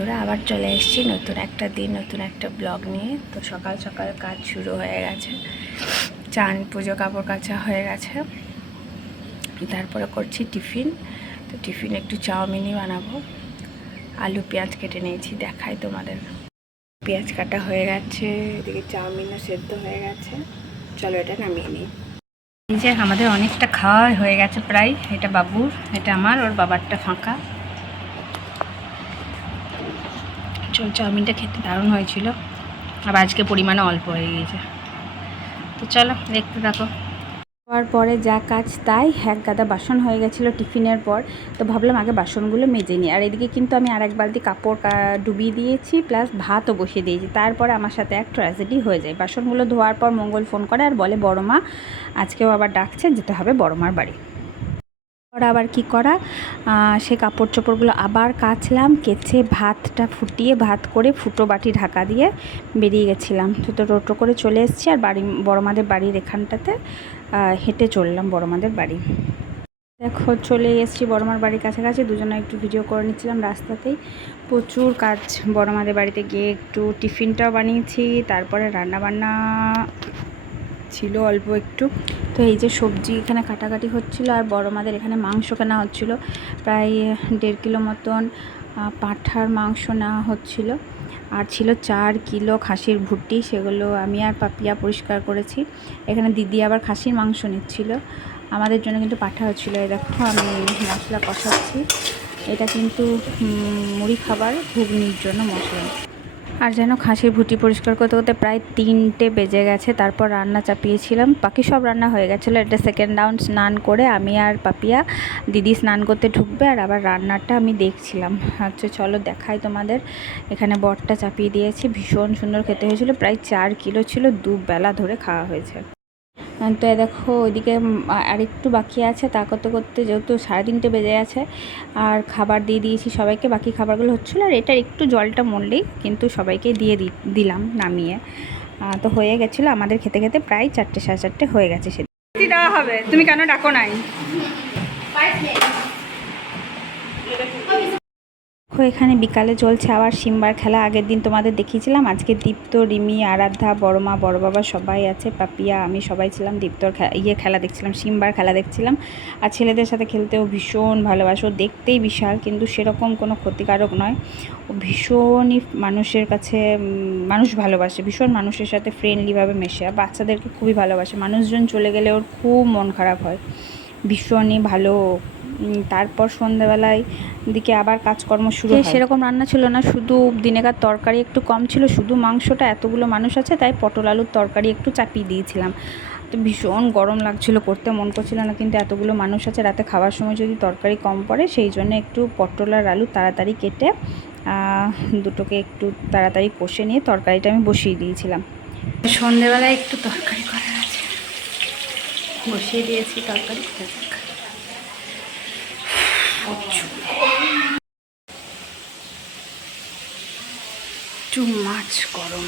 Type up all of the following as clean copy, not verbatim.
বন্ধুরা, আবার চলে এসেছি নতুন একটা দিন নতুন একটা ব্লগ নিয়ে। তো সকাল সকাল কাজ শুরু হয়ে গেছে, চান পুজো কাপড় কাচা হয়ে গেছে। তারপরে করছি টিফিন। তো টিফিন একটু চাউমিনই বানাবো। আলু পেঁয়াজ কেটে নিয়েছি, দেখাই তোমাদের। পেঁয়াজ কাটা হয়ে গেছে, এদিকে চাউমিনও সেদ্ধ হয়ে গেছে। চলো এটা নামিয়ে নিই। এই যে আমাদের অনেকটা খাওয়া হয়ে গেছে প্রায়। এটা বাবুর, এটা আমার, ওর বাবারটা ফাঁকা। চাউমিনটা খেতে দারুণ হয়েছিল, আবার আজকে পরিমাণে অল্প হয়ে গিয়েছে। তো চলো দেখতে থাকো। হওয়ার পরে যা কাজ তাই, এক গাদা বাসন হয়ে গেছিলো টিফিনের পর। তো ভাবলাম আগে বাসনগুলো মেজে নিই। আর এদিকে কিন্তু আমি আর এক বালতি কাপড় ডুবিয়ে দিয়েছি, প্লাস ভাতও বসিয়ে দিয়েছি। তারপরে আমার সাথে এক ট্র্যাজেডি হয়ে যায়। বাসনগুলো ধোয়ার পর মঙ্গল ফোন করে আর বলে বড় মা আজকেও আবার ডাকছে, যেতে হবে বড় মার বাড়ি। ওরা আবার কি করা, সে কাপড় চোপড়গুলো আবার কাচলাম, কেচে ভাতটা ফুটিয়ে ভাত করে ফুটো বাটি ঢাকা দিয়ে বেরিয়ে গেছিলাম। তো টোটো করে চলে এসেছি। আর বাড়ি বড়মাদের বাড়ির এখানটাতে হেঁটে চললাম বড়মাদের বাড়ি। দেখো চলে এসেছি বড়মার বাড়ির কাছাকাছি। দুজনে একটু ভিডিও করে নিচ্ছিলাম রাস্তাতেই। প্রচুর কাজ বড়মাদের বাড়িতে গিয়ে। একটু টিফিনটাও বানিয়েছি, তারপরে রান্নাবান্না ছিল অল্প একটু। তো এই যে সবজি এখানে কাটাকাটি হচ্ছিলো, আর বড়মাদের এখানে মাংস কেনা হচ্ছিলো। প্রায় 1.5 কিলো মতন পাঁঠার মাংস নেওয়া হচ্ছিলো। আর ছিল 4 কিলো খাসির ভুট্টি, সেগুলো আমি আর পাপিয়া পরিষ্কার করেছি। এখানে দিদি আবার খাসির মাংস নিচ্ছিল। আমাদের জন্য কিন্তু পাঠা হচ্ছিলো। এই দেখো আমি মশলা কষাচ্ছি। এটা কিন্তু মুড়ি খাবার ঘুগনির জন্য মশলা। আর যেন খাসির ভুটি পরিষ্কার করতে করতে প্রায় 3টে বেজে গেছে। তারপর রান্না চাপিয়েছিলাম, বাকি সব রান্না হয়ে গেছিলো। এটা সেকেন্ড রাউন্ড স্নান করে আমি আর পাপিয়া, দিদি স্নান করতে ঢুকবে, আর আবার রান্নাটা আমি দেখছিলাম। আচ্ছা চলো দেখাই তোমাদের। এখানে বটটা চাপিয়ে দিয়েছি, ভীষণ সুন্দর খেতে হয়েছিল। প্রায় 4 কিলো ছিল, 2 বেলা ধরে খাওয়া হয়েছে। তো দেখো ওইদিকে আরেকটু বাকি আছে। তা করতে করতে যেহেতু 3:30 বেজে গেছে, আর খাবার দিয়ে দিয়েছি সবাইকে। বাকি খাবারগুলো হচ্ছিলো, আর এটার একটু জলটা মরলেই কিন্তু সবাইকে দিয়ে দিলাম নামিয়ে। তো হয়ে গেছিলো আমাদের খেতে খেতে প্রায় 4টে 4:30 হয়ে গেছে। সে দেওয়া হবে, তুমি কেন ডাকো নাই? এখানে বিকালে চলছে আবার সিম্বার খেলা। আগের দিন তোমাদের দেখিয়েছিলাম। আজকে দীপ্ত, রিমি, আরাধ্যা, বড় মা, বড় বাবা সবাই আছে, পাপিয়া, আমি সবাই ছিলাম। দীপ্তর খেলা দেখছিলাম, সিম্বার খেলা দেখছিলাম। আর ছেলেদের সাথে খেলতেও ভীষণ ভালোবাসে। ও দেখতেই বিশাল, কিন্তু সেরকম কোনো ক্ষতিকারক নয়। ও ভীষণই মানুষের কাছে মানুষ ভালোবাসে, ভীষণ মানুষের সাথে ফ্রেন্ডলিভাবে মেশে। আর বাচ্চাদেরকে খুবই ভালোবাসে। মানুষজন চলে গেলে ওর খুব মন খারাপ হয়, ভীষণই ভালো। তারপর সন্ধ্যাবেলায় দিকে আবার কাজকর্ম শুরু হয়। সেরকম রান্না ছিল না, শুধু দিনেকার তরকারি একটু কম ছিল, শুধু মাংসটা। এতগুলো মানুষ আছে তাই পটল আলুর তরকারি একটু চাপিয়ে দিয়েছিলাম। তো ভীষণ গরম লাগছিল, করতে মন করছিল না, কিন্তু এতগুলো মানুষ আছে, রাতে খাওয়ার সময় যদি তরকারি কম পড়ে, সেই জন্য একটু পটল আর আলু তাড়াতাড়ি কেটে দুটোকে একটু তাড়াতাড়ি কষে নিয়ে তরকারিটা আমি বসিয়ে দিয়েছিলাম। সন্ধ্যেবেলায় একটু তরকারি করার আছে, বসিয়ে দিয়েছি তরকারি। টু মাছ গরম।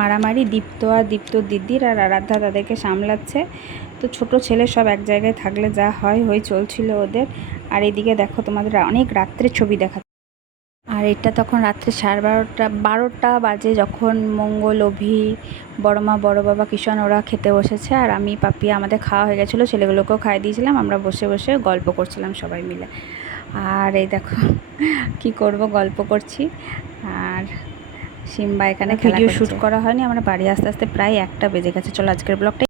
মারামারি দীপ্ত আর দীপ্ত দিদির, আর আরাধ্যা তাদেরকে সামলাচ্ছে। তো ছোট ছেলে সব এক জায়গায় থাকলে যা হয় চলছিল ওদের। আর এদিকে দেখো তোমাদের অনেক রাত্রে ছবি দেখা। আর এটা তখন রাত্রে 12:30 বাজে, যখন মঙ্গল, অভি, বড় মা, বড় বাবা, কিষণ ওরা খেতে বসেছে। আর আমি, পাপিয়া, আমাদের খাওয়া হয়ে গেছিলো, ছেলেগুলোকেও খাইয়ে দিয়েছিলাম। আমরা বসে বসে গল্প করছিলাম সবাই মিলে। আর এই দেখো কি করব, গল্প করছি। আর সিম্বা এখানে ভিডিও শ্যুট করা হয়নি, আমরা বাড়ি আস্তে আস্তে প্রায় 1টা বেজে গেছে। চলো আজকের ব্লগটা